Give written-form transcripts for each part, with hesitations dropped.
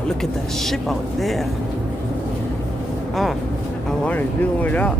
Wow, look at that ship out there. I want to zoom it up.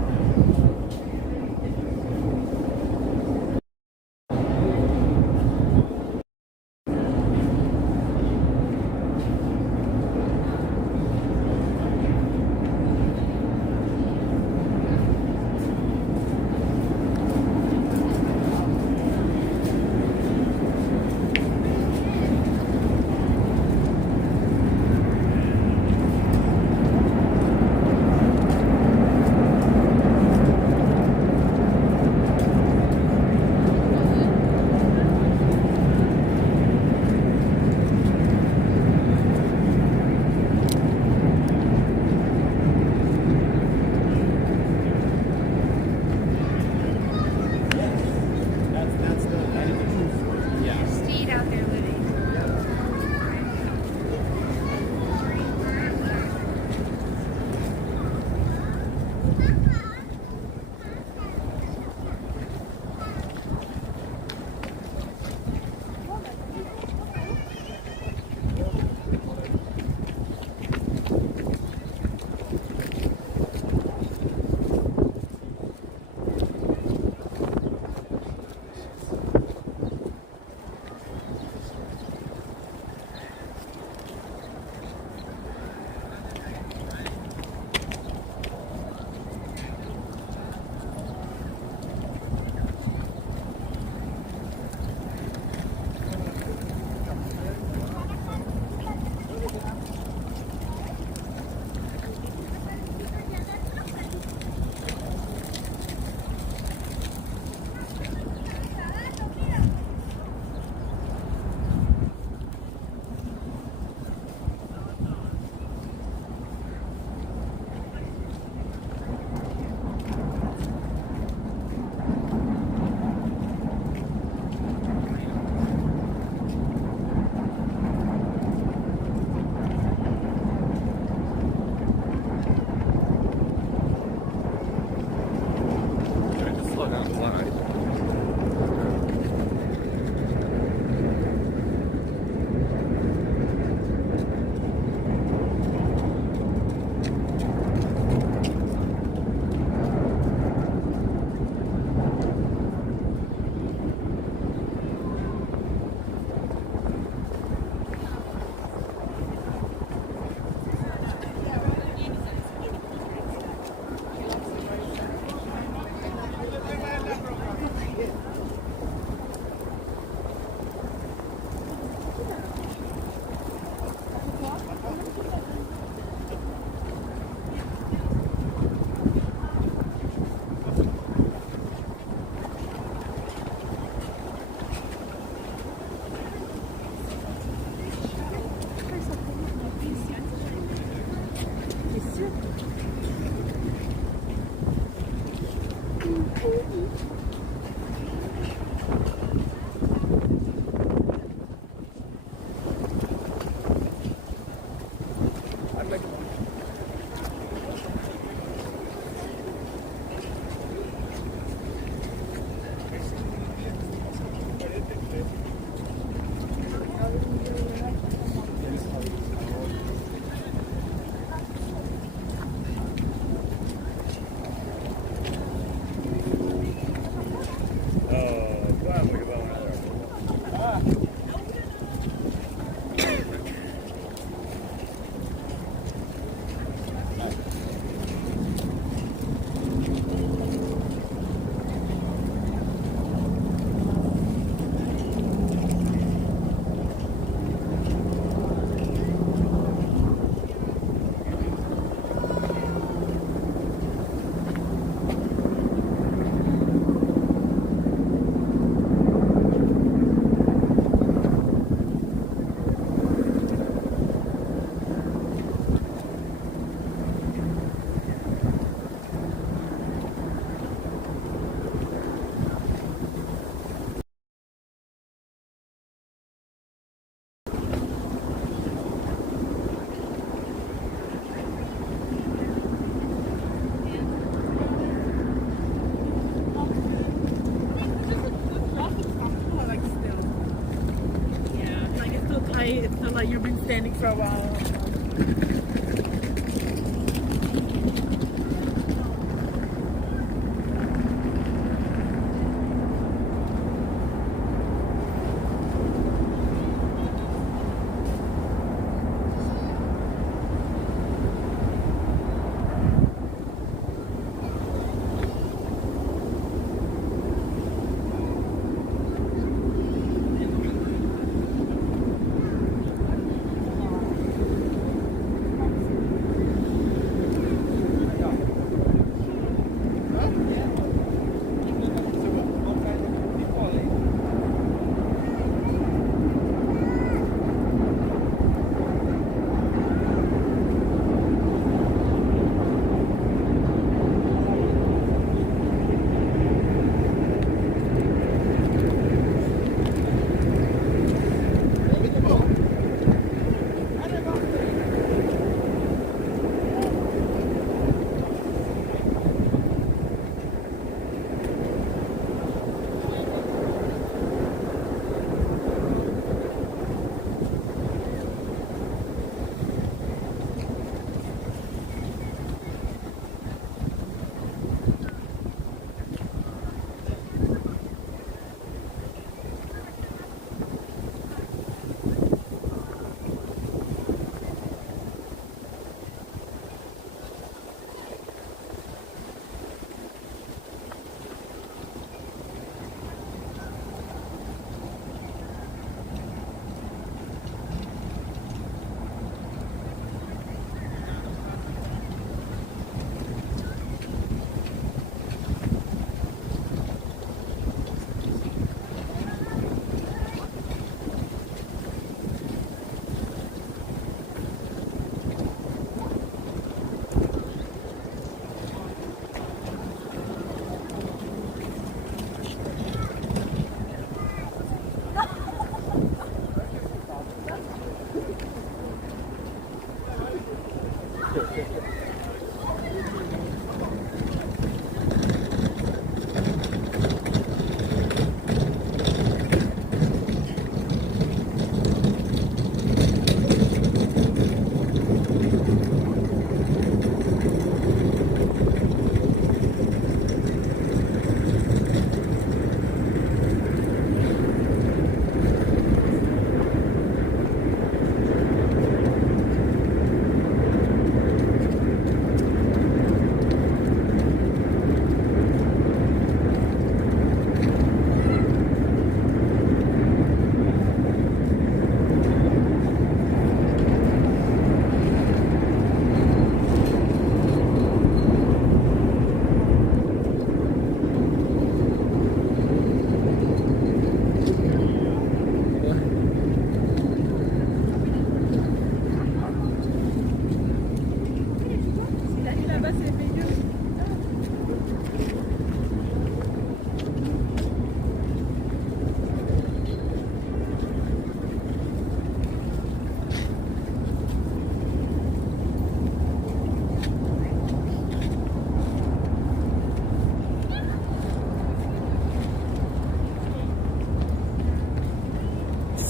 It's not like you've been standing for a while.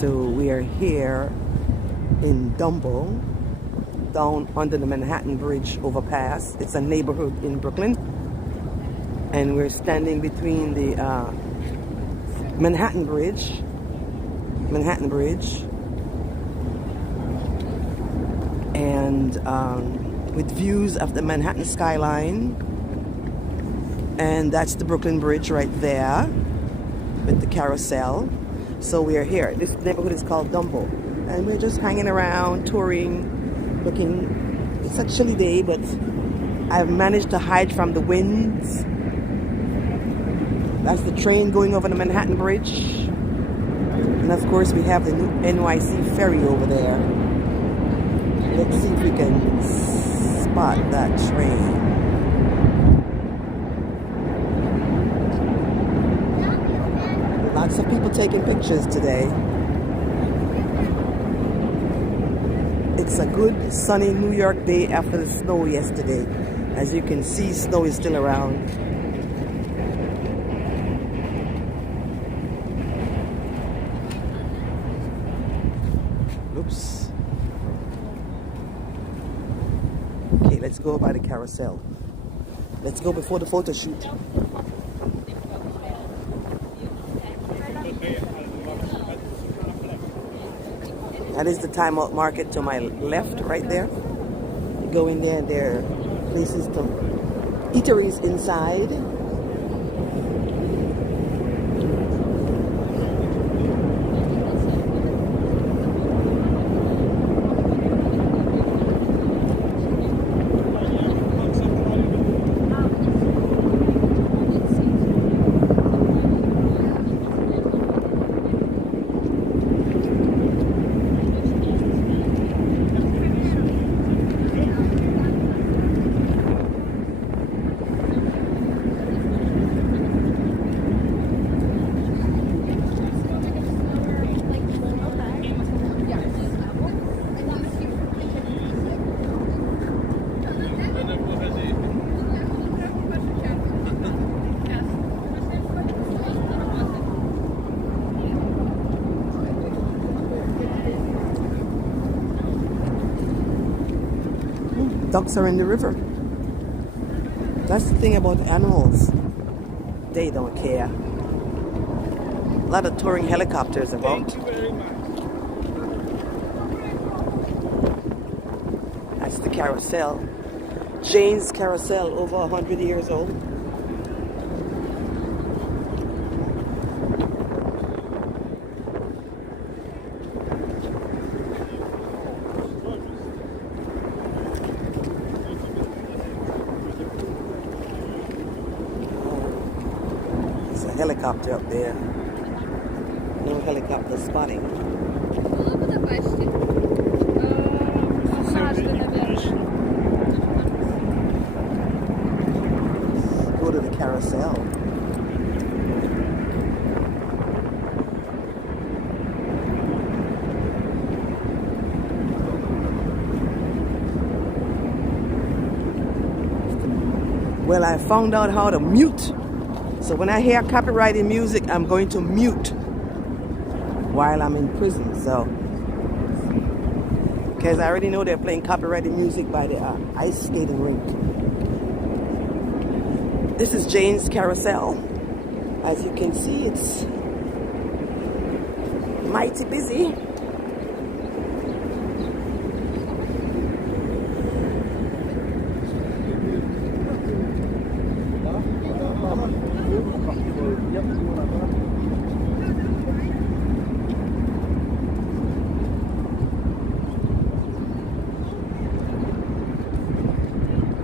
So we are here in DUMBO, down under the Manhattan Bridge overpass. It's a neighborhood in Brooklyn. And we're standing between the Manhattan Bridge, and with views of the Manhattan skyline. And that's the Brooklyn Bridge right there with the carousel. So we are here. This neighborhood is called DUMBO. And we're just hanging around, touring, looking. It's a chilly day, but I've managed to hide from the winds. That's the train going over the Manhattan Bridge. And of course we have the new NYC ferry over there. Let's see if we can spot that train. Lots of people taking pictures today. It's a good sunny New York day after the snow yesterday. As you can see, snow is still around. Oops. Okay, let's go by the carousel. Let's go before the photo shoot. That is the time out market to my left, right there. You go in there and there are places to eateries inside. Ducks are in the river. That's the thing about animals. They don't care. A lot of touring helicopters about. Thank you very much. That's the carousel. Jane's Carousel, over 100 years old. Helicopter up there. No helicopter spotting. Go to the carousel. Well, I found out how to mute. So when I hear copyrighted music, I'm going to mute while I'm in prison. So, because I already know they're playing copyrighted music by the ice skating rink. This is Jane's Carousel. As you can see, it's mighty busy.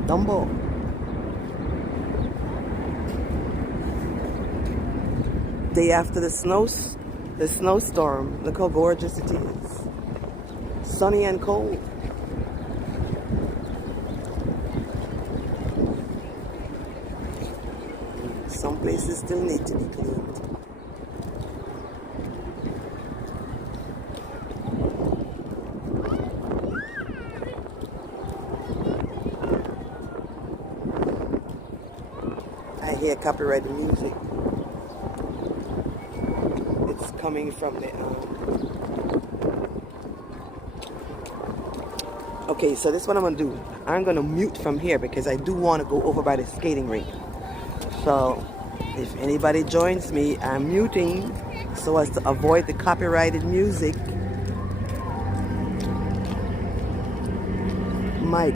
DUMBO. Day after the snowstorm. Look how gorgeous it is. Sunny and cold. Some places still need to be cleaned. I hear copyrighted music. It's coming from the Okay, so this is what I'm gonna do. I'm gonna mute from here because I do want to go over by the skating rink. So if anybody joins me, I'm muting so as to avoid the copyrighted music. My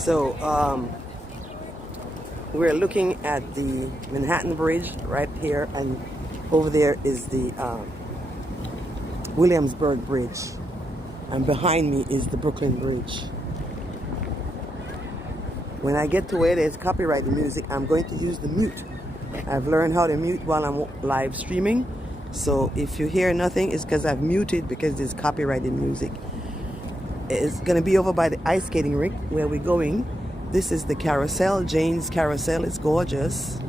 So we're looking at the Manhattan Bridge right here, and over there is the Williamsburg Bridge, and behind me is the Brooklyn Bridge. When I get to where there's copyrighted music, I'm going to use the mute. I've learned how to mute while I'm live streaming, so if you hear nothing, it's because I've muted because there's copyrighted music. It's going to be over by the ice skating rink where we're going. This is the carousel, Jane's Carousel. It's gorgeous.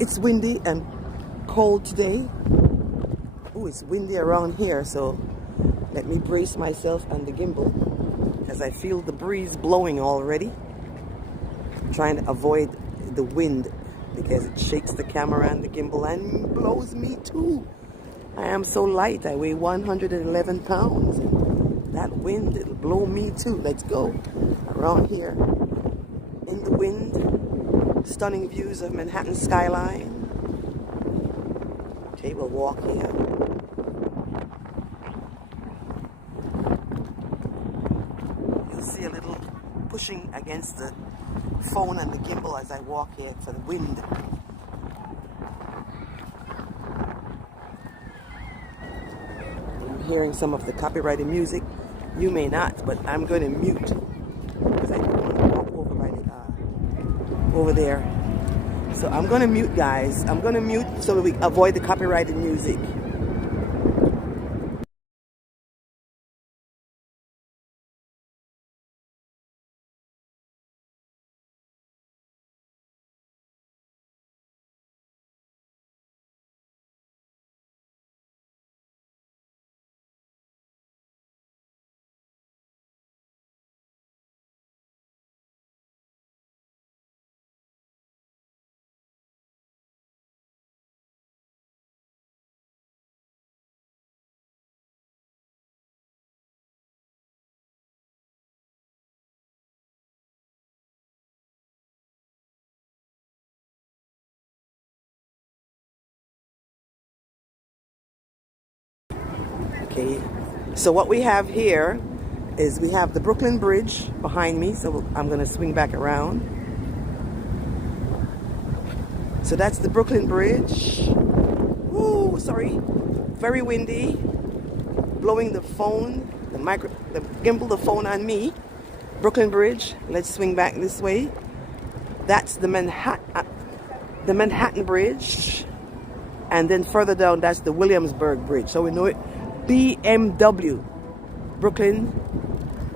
It's windy and cold today. Oh, it's windy around here, so let me brace myself on the gimbal as I feel the breeze blowing already. I'm trying to avoid the wind because it shakes the camera and the gimbal and blows me too. I am so light. I weigh 111 pounds. That wind, it'll blow me too. Let's go around here in the wind. Stunning views of Manhattan skyline. Okay, we'll walk here. You'll see a little pushing against the phone and the gimbal as I walk here for the wind. I'm hearing some of the copyrighted music. You may not, but I'm going to mute because I don't want to walk over by the, over there. So I'm going to mute, guys. I'm going to mute so that we avoid the copyrighted music. Okay, so what we have here is we have the Brooklyn Bridge behind me, so I'm going to swing back around. So that's the Brooklyn Bridge. Woo, sorry, very windy, blowing the phone, the gimbal, the phone on me. Brooklyn Bridge. Let's swing back this way. That's the Manhattan Bridge, and then further down that's the Williamsburg Bridge. So we know it. BMW, Brooklyn,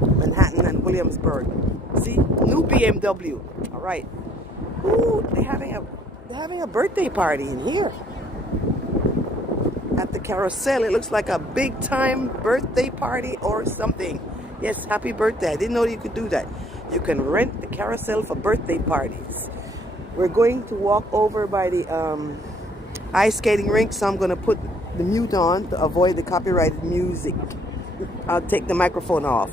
Manhattan, and Williamsburg. See, new BMW. All right. Ooh, they're having a birthday party in here at the carousel. It looks like a big time birthday party or something. Yes, happy birthday. I didn't know you could do that. You can rent the carousel for birthday parties. We're going to walk over by the ice skating rink, so I'm going to put the mute on to avoid the copyrighted music. I'll take the microphone off.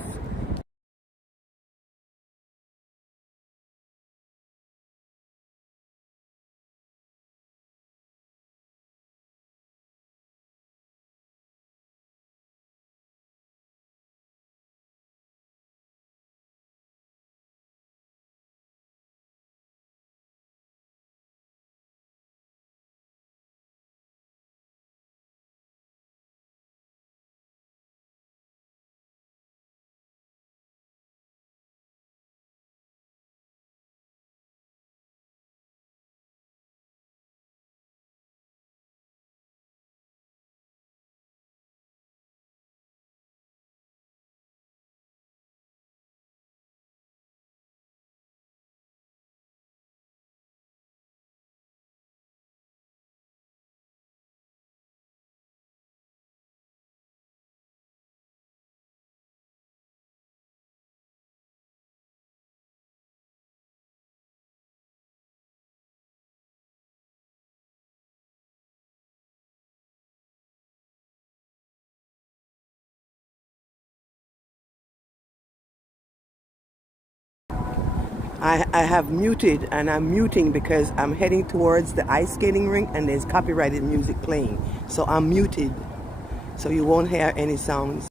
I have muted, and I'm muting because I'm heading towards the ice skating rink and there's copyrighted music playing. So I'm muted. so you won't hear any sounds.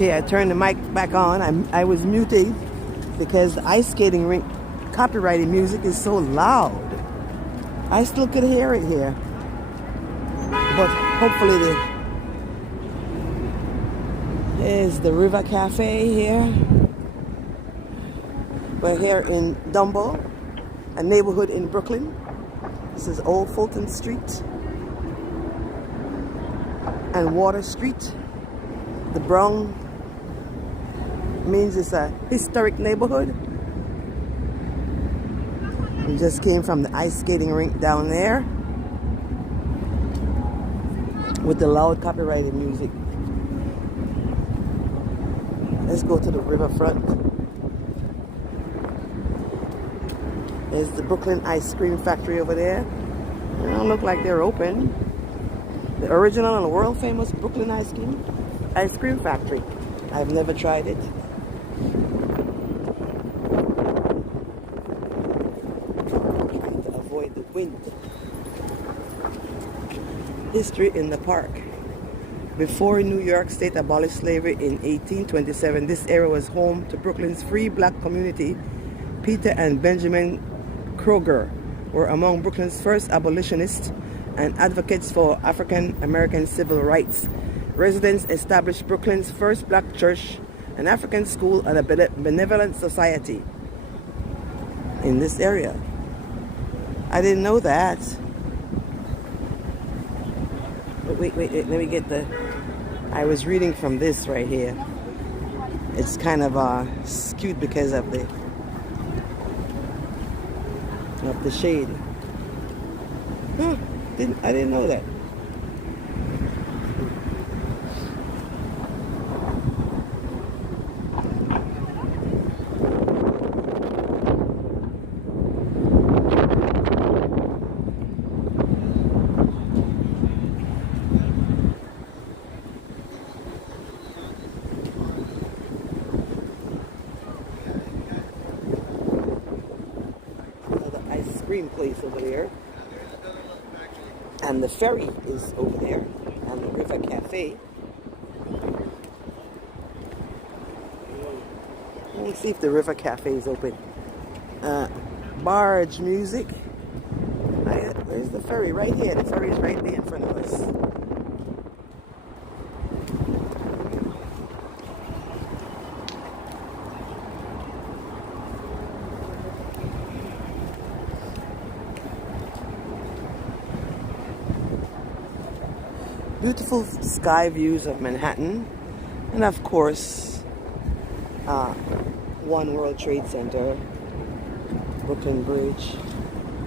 Okay, I turned the mic back on. I was muted because the ice skating rink copyrighted music is so loud. I still could hear it here. But hopefully there's the River Cafe here. We're here in DUMBO, a neighborhood in Brooklyn. This is Old Fulton Street and Water Street. The brown means it's a historic neighborhood. We just came from the ice skating rink down there with the loud copyrighted music. Let's go to the riverfront. There's the Brooklyn Ice Cream Factory over there. They don't look like they're open. The original and world famous Brooklyn Ice Cream Factory. I've never tried it. Trying to avoid the wind. History in the park. Before New York State abolished slavery in 1827, this area was home to Brooklyn's free black community. Peter and Benjamin Kroger were among Brooklyn's first abolitionists and advocates for African American civil rights. Residents established Brooklyn's first black church, an African school, and a benevolent society in this area. I didn't know that. But wait, let me get I was reading from this right here. It's kind of skewed because of the shade. I didn't know that. Place over there, and the ferry is over there, and the River Cafe. Let me see if the River Cafe is open. Barge music. Where's the ferry? Right here. The ferry is right there in front of us. Beautiful sky views of Manhattan, and of course, One World Trade Center, Brooklyn Bridge.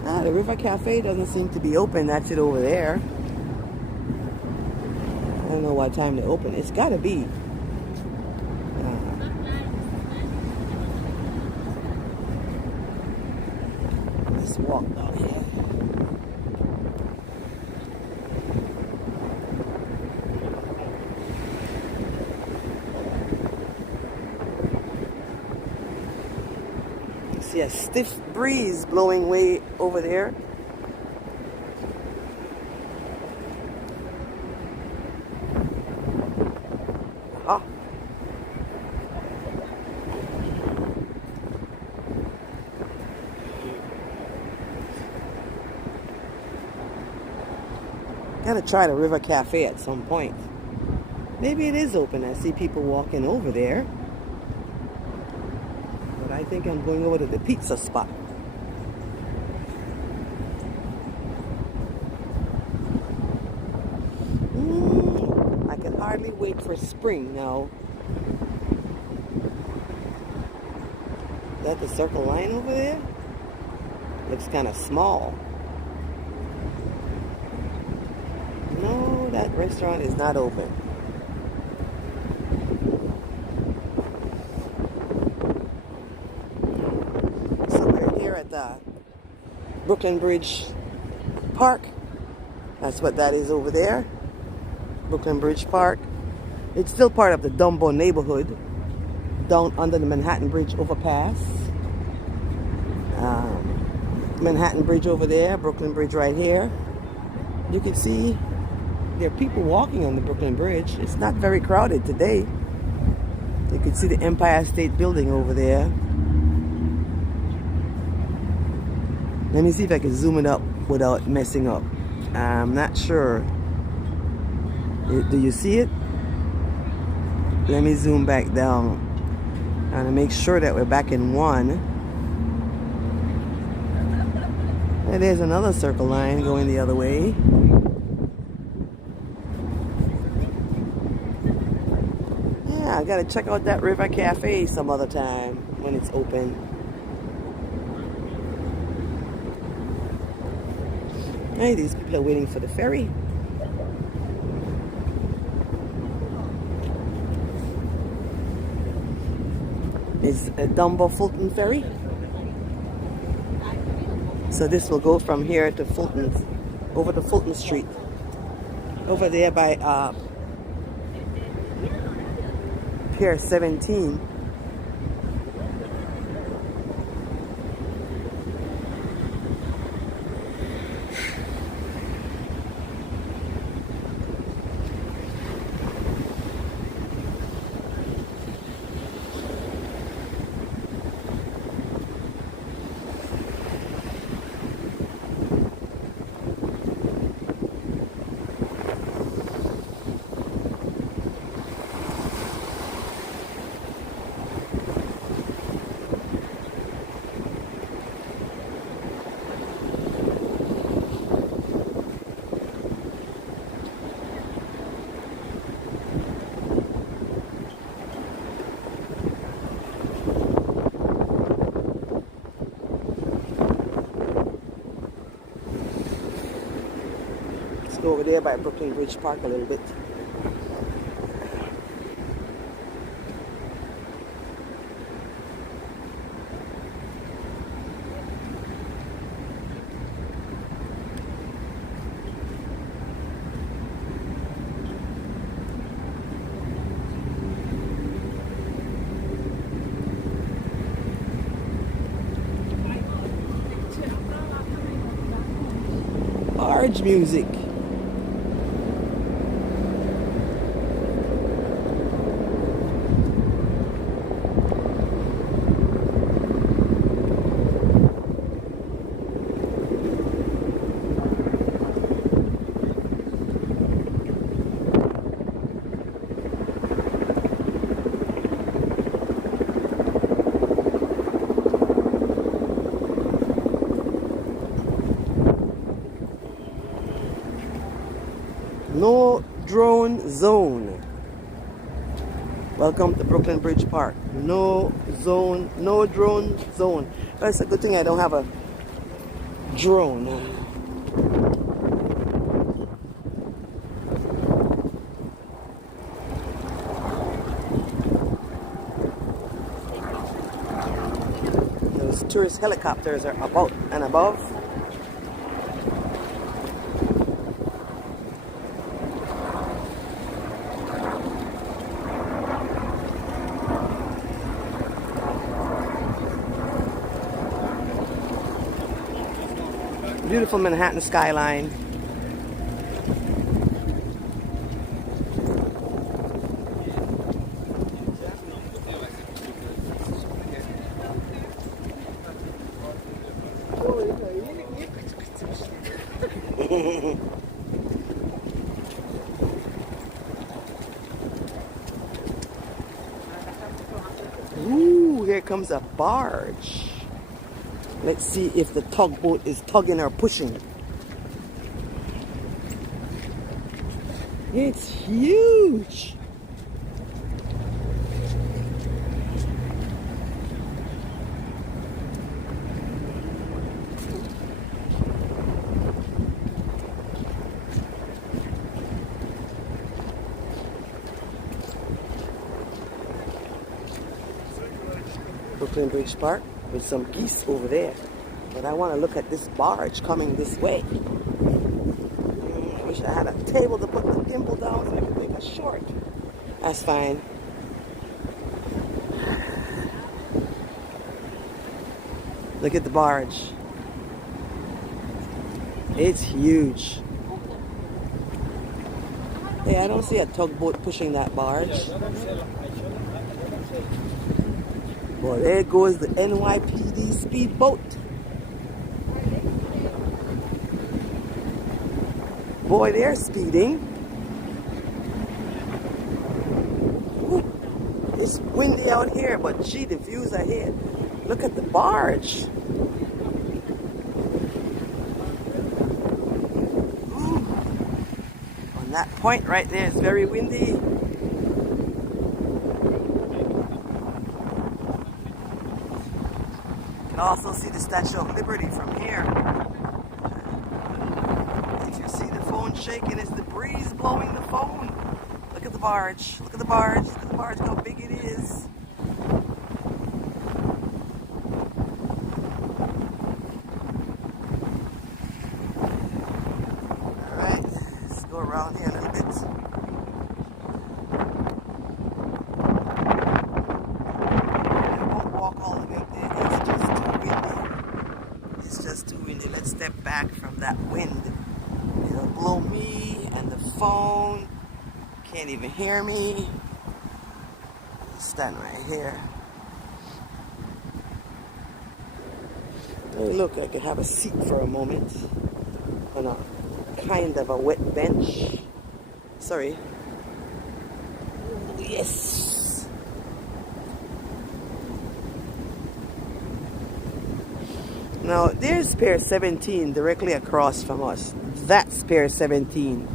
The River Cafe doesn't seem to be open. That's it over there. I don't know what time they open. It's got to be. Let's walk down here. See a stiff breeze blowing way over there. Gotta try the River Cafe at some point. Maybe it is open. I see people walking over there. I think I'm going over to the pizza spot. I can hardly wait for spring now. Is that the Circle Line over there? Looks kind of small. No, that restaurant is not open. The Brooklyn Bridge Park. That's what that is over there. Brooklyn Bridge Park. It's still part of the DUMBO neighborhood down under the Manhattan Bridge overpass. Manhattan Bridge over there, Brooklyn Bridge right here. You can see there are people walking on the Brooklyn Bridge. It's not very crowded today. You can see the Empire State Building over there. Let me see if I can zoom it up without messing up. I'm not sure. Do you see it? Let me zoom back down and make sure that we're back in one. And there's another circle line going the other way. Yeah, I gotta check out that River Cafe some other time when it's open. Hey, these people are waiting for the ferry. It's a DUMBO Fulton ferry. So this will go from here to Fulton, over to Fulton Street. Over there by Pier 17. Go over there by Brooklyn Bridge Park a little bit. Barge music. No drone zone. Welcome to Brooklyn Bridge Park. No zone, no drone zone. But it's a good thing I don't have a drone. Those tourist helicopters are about and above. Beautiful Manhattan skyline. Ooh, here comes a barge. Let's see if the tugboat is tugging or pushing. It's huge. Brooklyn Bridge Park. With some geese over there. But I want to look at this barge coming this way. I wish I had a table to put the gimbal down so I could take a short. That's fine. Look at the barge. It's huge. Hey, I don't see a tugboat pushing that barge. Well, there goes the NYPD speedboat. Boy, they're speeding. Ooh, it's windy out here, but gee, the views are here. Look at the barge. Ooh. On that point right there, it's very windy. You can also see the Statue of Liberty from here. If you see the phone shaking, it's the breeze blowing the phone. Look at the barge. Look at the barge. Look at the barge, how big it is. Alright, let's go around here a little bit. I won't walk all the way there. It's just too windy. It's just too windy. Let's step back from that wind. It'll blow me and the phone. Can't even hear me. Stand right here. Hey, look, I can have a seat for a moment on a kind of a wet bench. Sorry. Yes. Now, there's Pier 17 directly across from us. That's Pier 17.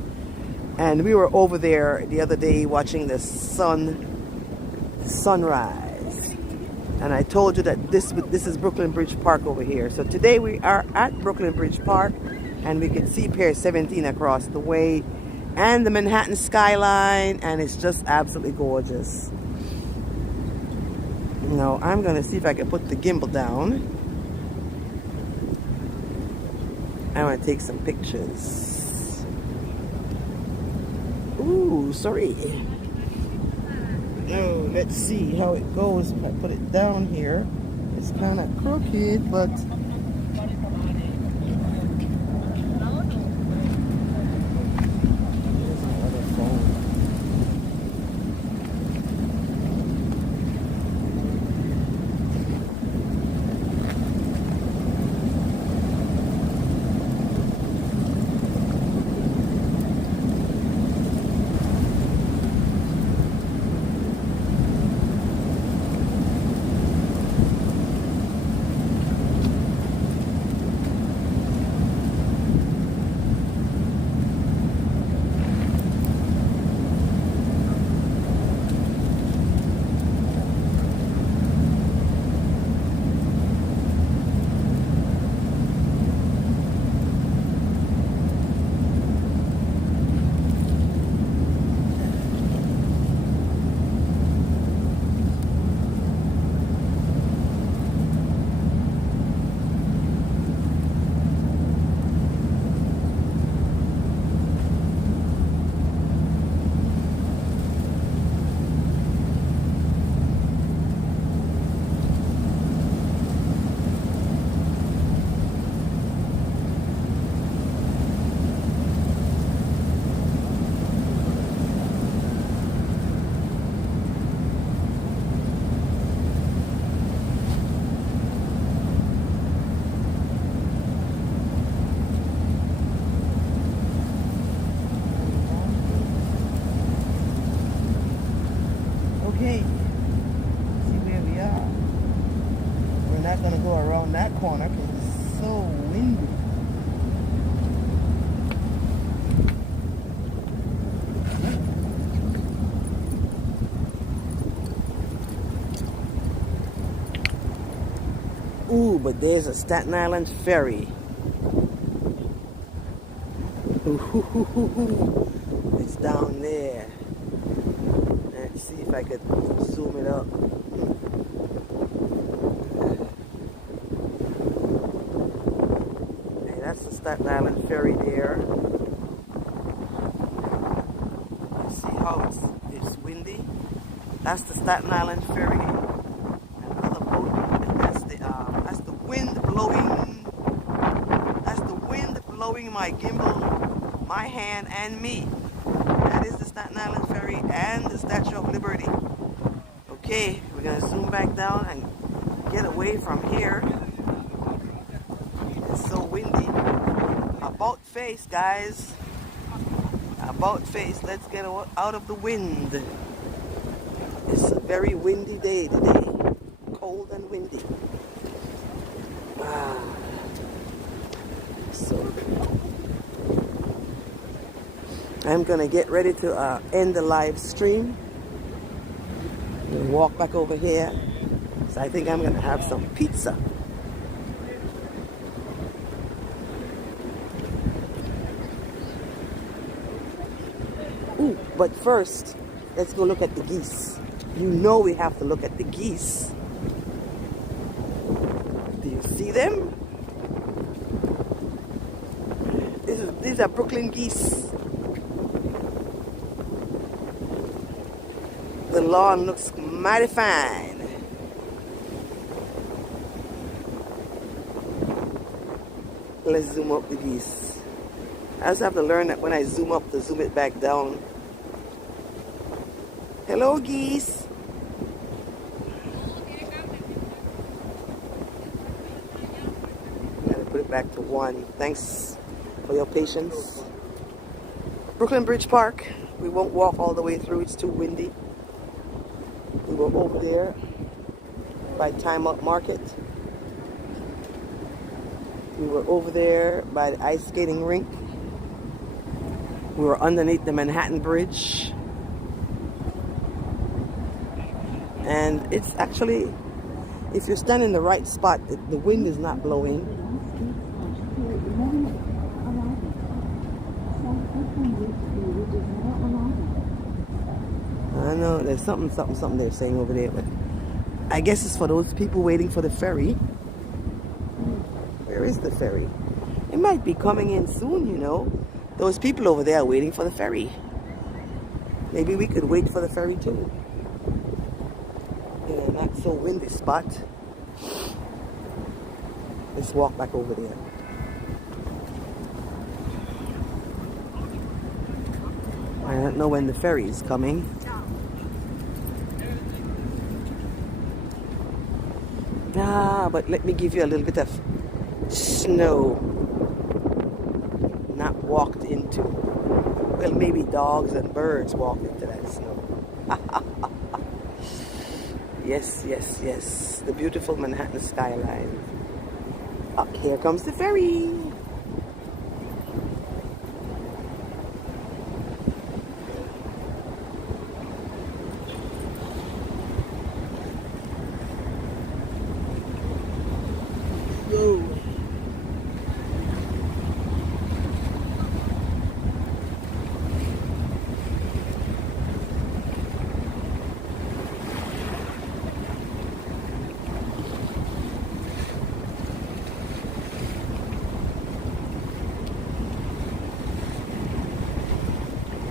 And we were over there the other day watching the sunrise. And I told you that this is Brooklyn Bridge Park over here. So today we are at Brooklyn Bridge Park, and we can see Pier 17 across the way and the Manhattan skyline, and it's just absolutely gorgeous. Now I'm gonna see if I can put the gimbal down. I want to take some pictures. Ooh, sorry. Oh, let's see how it goes if I put it down here. It's kind of crooked, but here's my other phone. Okay, see where we are. We're not going to go around that corner because it's so windy. Ooh, but there's a Staten Island ferry. Ooh, it's down there. Let's see if I could zoom it up. Hey, that's the Staten Island ferry there. You see how it's windy? That's the Staten Island ferry. Another boat. And that's the wind blowing. That's the wind blowing my gimbal, my hand, and me. That is the Staten Island ferry and the Statue of Liberty. Okay, we're gonna zoom back down and get away from here. It's so windy. About face, guys. About face. Let's get out of the wind. It's a very windy day today. Cold and windy. So I'm gonna get ready to end the live stream and walk back over here. So I think I'm gonna have some pizza. Ooh, but first, let's go look at the geese. You know we have to look at the geese. Do you see them? These are Brooklyn geese. The lawn looks mighty fine. Let's zoom up the geese. I just have to learn that when I zoom up to zoom it back down. Hello, geese. Gotta put it back to 1. Thanks for your patience. Brooklyn Bridge Park. We won't walk all the way through. It's too windy. We were over there by Time Out Market. We were over there by the ice skating rink. We were underneath the Manhattan Bridge. And it's actually, if you stand in the right spot, the wind is not blowing. I know there's something they're saying over there, but I guess it's for those people waiting for the ferry. Where is the ferry? It might be coming in soon, you know. Those people over there are waiting for the ferry. Maybe we could wait for the ferry too. In a not so windy spot. Let's walk back over there. I don't know when the ferry is coming. But let me give you a little bit of snow. Not walked into. Well, maybe dogs and birds walked into that snow. Yes, yes, yes. The beautiful Manhattan skyline. Oh, here comes the ferry. Whoa.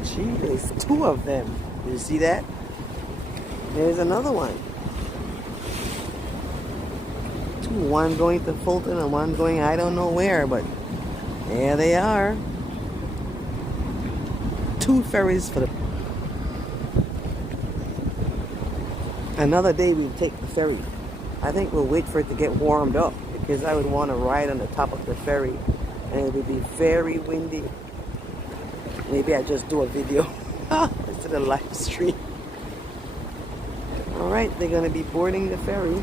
Gee, there's 2 of them. You see that? There's another one. 2, one going to Fulton and one going I don't know where, but there they are. 2 ferries for the... Another day we'll take the ferry. I think we'll wait for it to get warmed up because I would want to ride on the top of the ferry and it would be very windy. Maybe I just do a video instead of live stream. Alright, they're going to be boarding the ferry.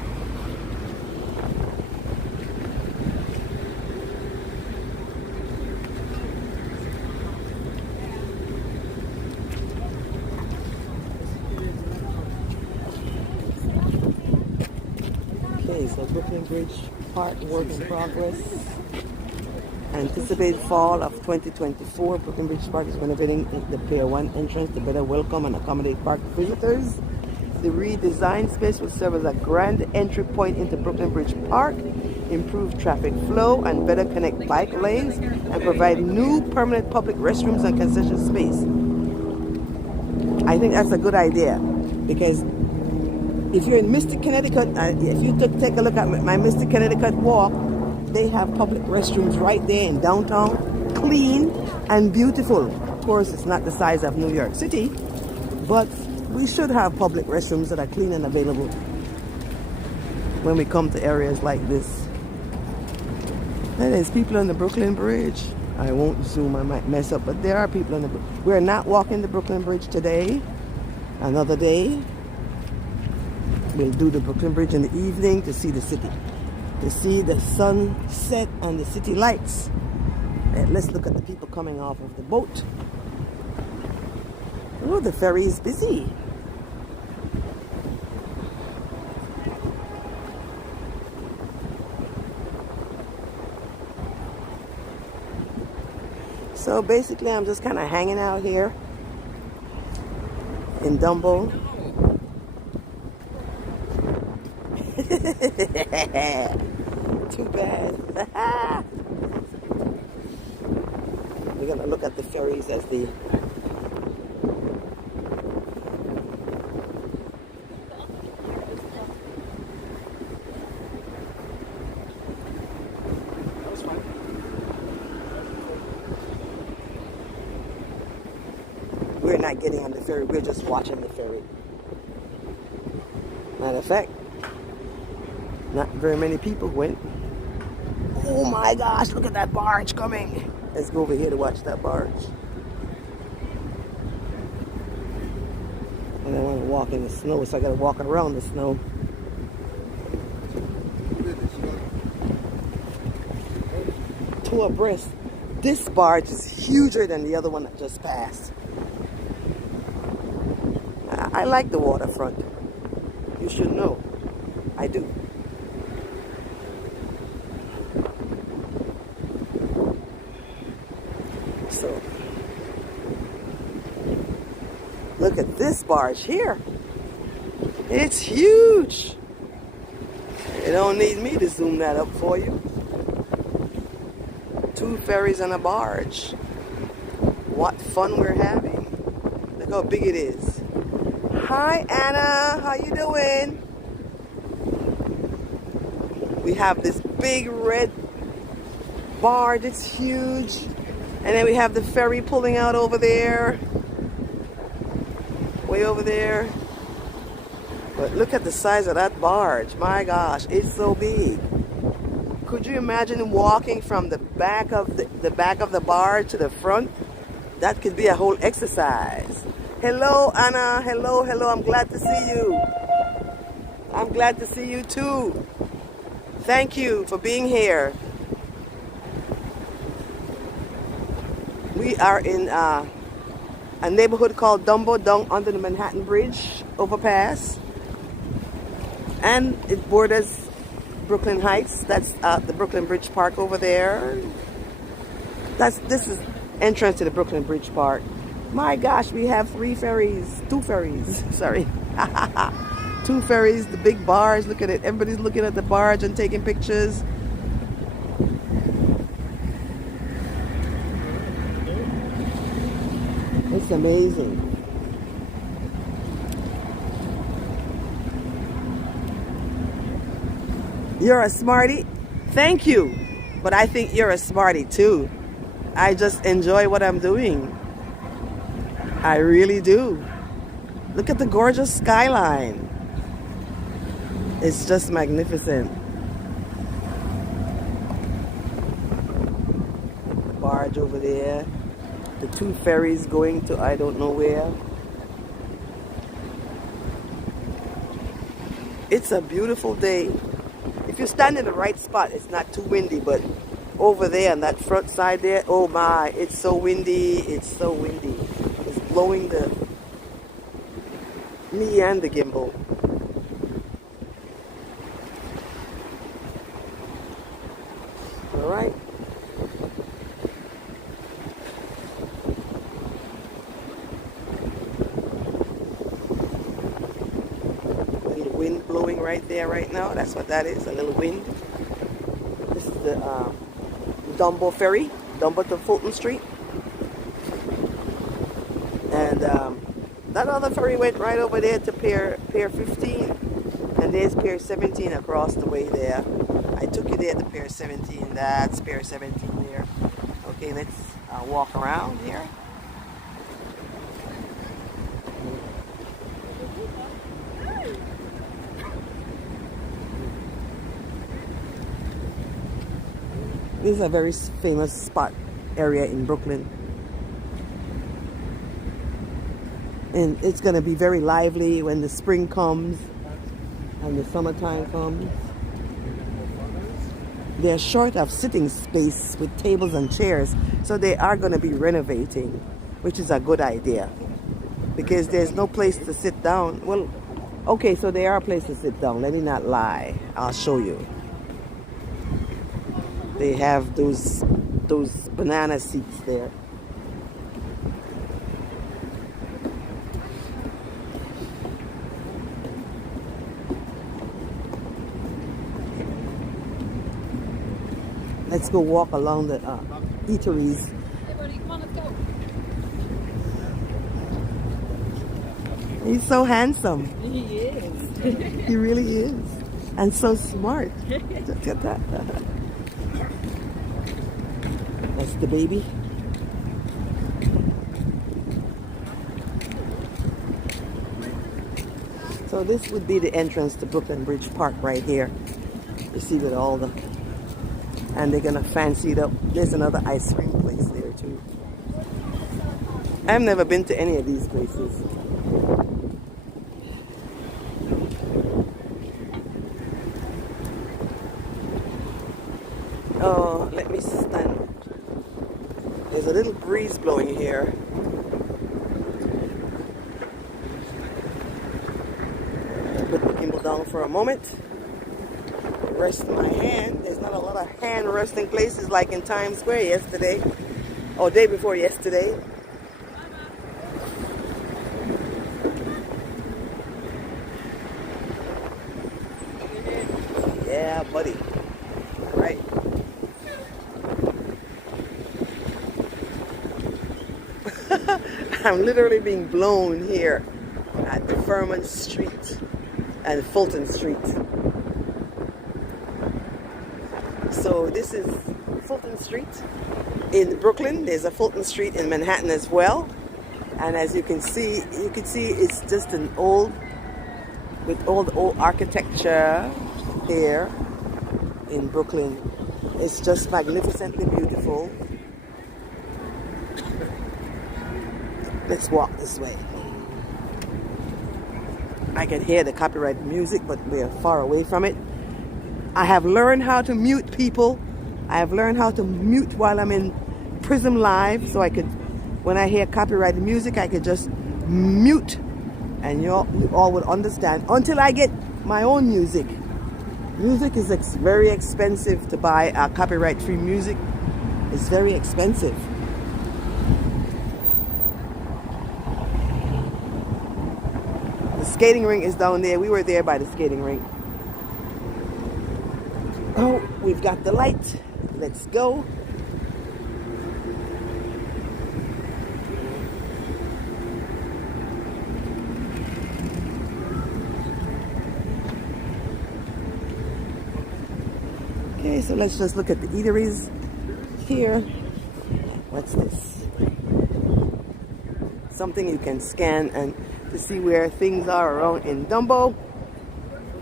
Okay, so Brooklyn Bridge Park work in progress. Anticipated fall of 2024. Brooklyn Bridge Park is renovating the Pier 1 entrance to better welcome and accommodate park visitors. The redesigned space will serve as a grand entry point into Brooklyn Bridge Park, improve traffic flow, and better connect bike lanes, and provide new permanent public restrooms and concession space. I think that's a good idea because if you're in Mystic, Connecticut, if you take a look at my Mystic, Connecticut walk, they have public restrooms right there in downtown, clean and beautiful. Of course, it's not the size of New York City, but we should have public restrooms that are clean and available. when we come to areas like this. And there's people on the Brooklyn Bridge. I won't zoom, I might mess up, but there are people on the bridge. We're not walking the Brooklyn Bridge today. Another day. We'll do the Brooklyn Bridge in the evening to see the city. To see the sunset and the city lights. And let's look at the people coming off of the boat. Oh, the ferry is busy. So basically, I'm just kind of hanging out here in DUMBO. Too bad. We're going to look at the ferries as the... We're not getting on the ferry, we're just watching the ferry. Matter of fact, not very many people went. Oh my gosh, look at that barge coming. Let's go over here to watch that barge. And I want to walk in the snow, so I got to walk around the snow. Two abreast. This barge is huger than the other one that just passed. I like the waterfront. You should know. I do. So, look at this barge here. It's huge. You don't need me to zoom that up for you. 2 ferries and a barge. What fun we're having. Look how big it is. Hi Anna, how you doing? We have this big red barge, it's huge. And then we have the ferry pulling out over there. Way over there. But look at the size of that barge. My gosh, it's so big. Could you imagine walking from the back of the barge to the front? That could be a whole exercise. Hello, Anna. Hello, hello. I'm glad to see you. I'm glad to see you too. Thank you for being here. We are in a neighborhood called DUMBO, down under the Manhattan Bridge overpass. And it borders Brooklyn Heights. That's the Brooklyn Bridge Park over there. This is entrance to the Brooklyn Bridge Park. My gosh, we have 2 ferries, sorry. 2 ferries, the big barge, look at it. Everybody's looking at the barge and taking pictures. It's amazing. You're a smarty? Thank you. But I think you're a smarty too. I just enjoy what I'm doing. I really do. Look at the gorgeous skyline. It's just magnificent. The barge over there. The 2 ferries going to I don't know where. It's a beautiful day. If you stand in the right spot, it's not too windy, but over there on that front side there, oh my, it's so windy, it's so windy. It's blowing me and the gimbal. All right. A little wind blowing right there right now. That's what that is, a little wind. This is the DUMBO ferry, DUMBO to Fulton Street. And that other ferry went right over there to Pier 15. And there's Pier 17 across the way there. I took you there to Pier 17. That's Pier 17 there. Okay, let's walk around here. This is a very famous spot area in Brooklyn. And it's going to be very lively when the spring comes and the summertime comes. They're short of sitting space with tables and chairs, so they are going to be renovating, which is a good idea because there's no place to sit down. Well, okay, so there are places to sit down. Let me not lie. I'll show you. They have those banana seats there. Let's go walk along the eateries. Hey, buddy, come on, let's go. He's so handsome. He is. He really is. And so smart. Look at that. That's the baby. So this would be the entrance to Brooklyn Bridge Park right here. You see with all the... And they're gonna fancy it up. There's another ice cream place there too. I've never been to any of these places. Oh, let me stand. There's a little breeze blowing here. Put the gimbal down for a moment. Rest my hand. There's not a lot of hand resting places like in Times Square yesterday or day before yesterday. Yeah, buddy. Right. I'm literally being blown here at the Furman Street and Fulton Street. So this is Fulton Street in Brooklyn. There's a Fulton Street in Manhattan as well. And as you can see it's just an old, with all the old architecture here in Brooklyn. It's just magnificently beautiful. Let's walk this way. I can hear the copyrighted music, but we're far away from it. I have learned how to mute people. I have learned how to mute while I'm in Prism Live, so I could, when I hear copyrighted music, I could just mute, and you all would understand. Until I get my own music. Music is very expensive to buy. Copyright-free music is very expensive. The skating rink is down there. We were there by the skating rink. Oh, we've got the light. Let's go. Okay, so let's just look at the eateries here. What's this? Something you can scan and to see where things are around in DUMBO.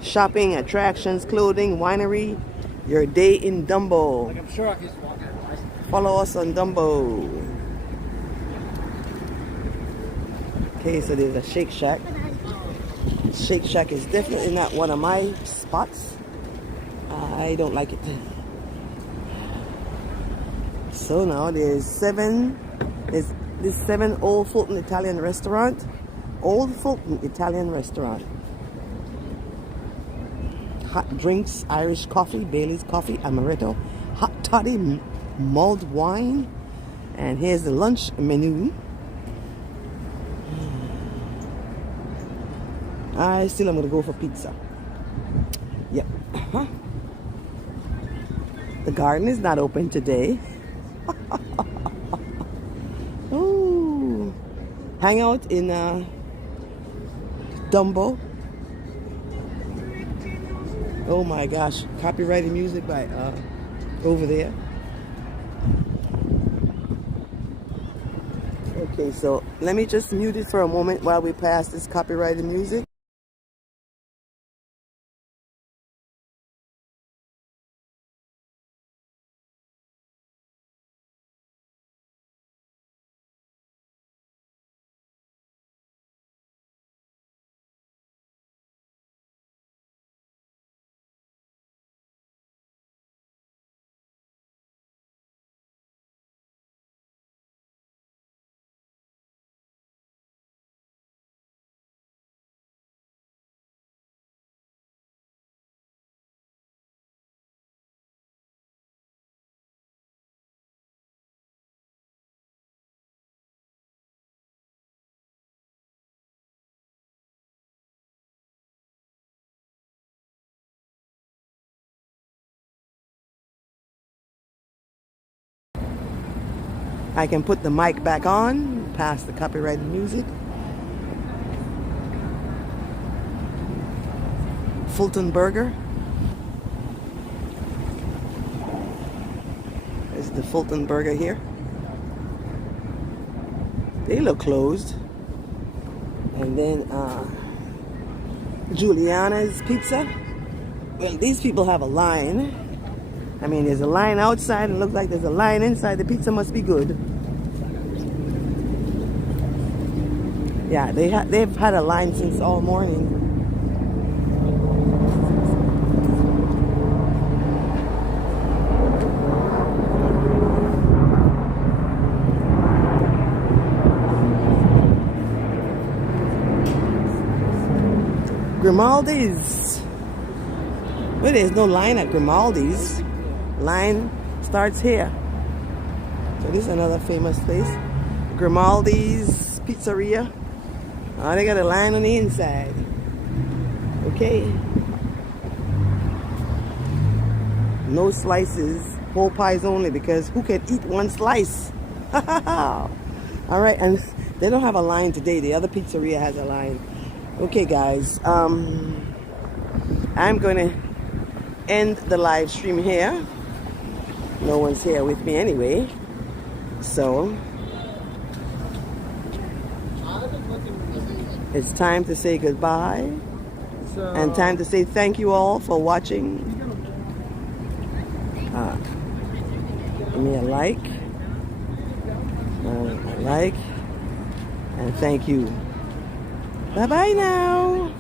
Shopping, attractions, clothing, winery. Your day in DUMBO. Like I'm sure I can just walk out. Follow us on DUMBO. Okay, so there's a Shake Shack. Shake Shack is definitely not one of my spots. I don't like it. So now there's this 7 Old Fulton Italian restaurant. Old Fulton Italian restaurant. Hot drinks, Irish coffee, Bailey's coffee, amaretto, hot toddy, mulled wine, and here's the lunch menu. I still am gonna go for pizza. Yep. The garden is not open today. Ooh. Hangout in DUMBO. Oh my gosh, copyrighted music by over there. Okay, so let me just mute it for a moment while we pass this copyrighted music. I can put the mic back on, past the copyrighted music. Fulton Burger. There's the Fulton Burger here. They look closed. And then Juliana's Pizza. Well, these people have a line. I mean, there's a line outside and it looks like there's a line inside. The pizza must be good. Yeah, they've had a line since all morning. Grimaldi's. Well, there's no line at Grimaldi's. Line starts here. So this is another famous place. Grimaldi's Pizzeria. Oh, they got a line on the inside. Okay. No slices. Whole pies only, because who can eat one slice? All right, and they don't have a line today. The other pizzeria has a line. Okay, guys. I'm going to end the live stream here. No one's here with me anyway. So it's time to say goodbye. And time to say thank you all for watching. Give me a like. And thank you. Bye-bye now.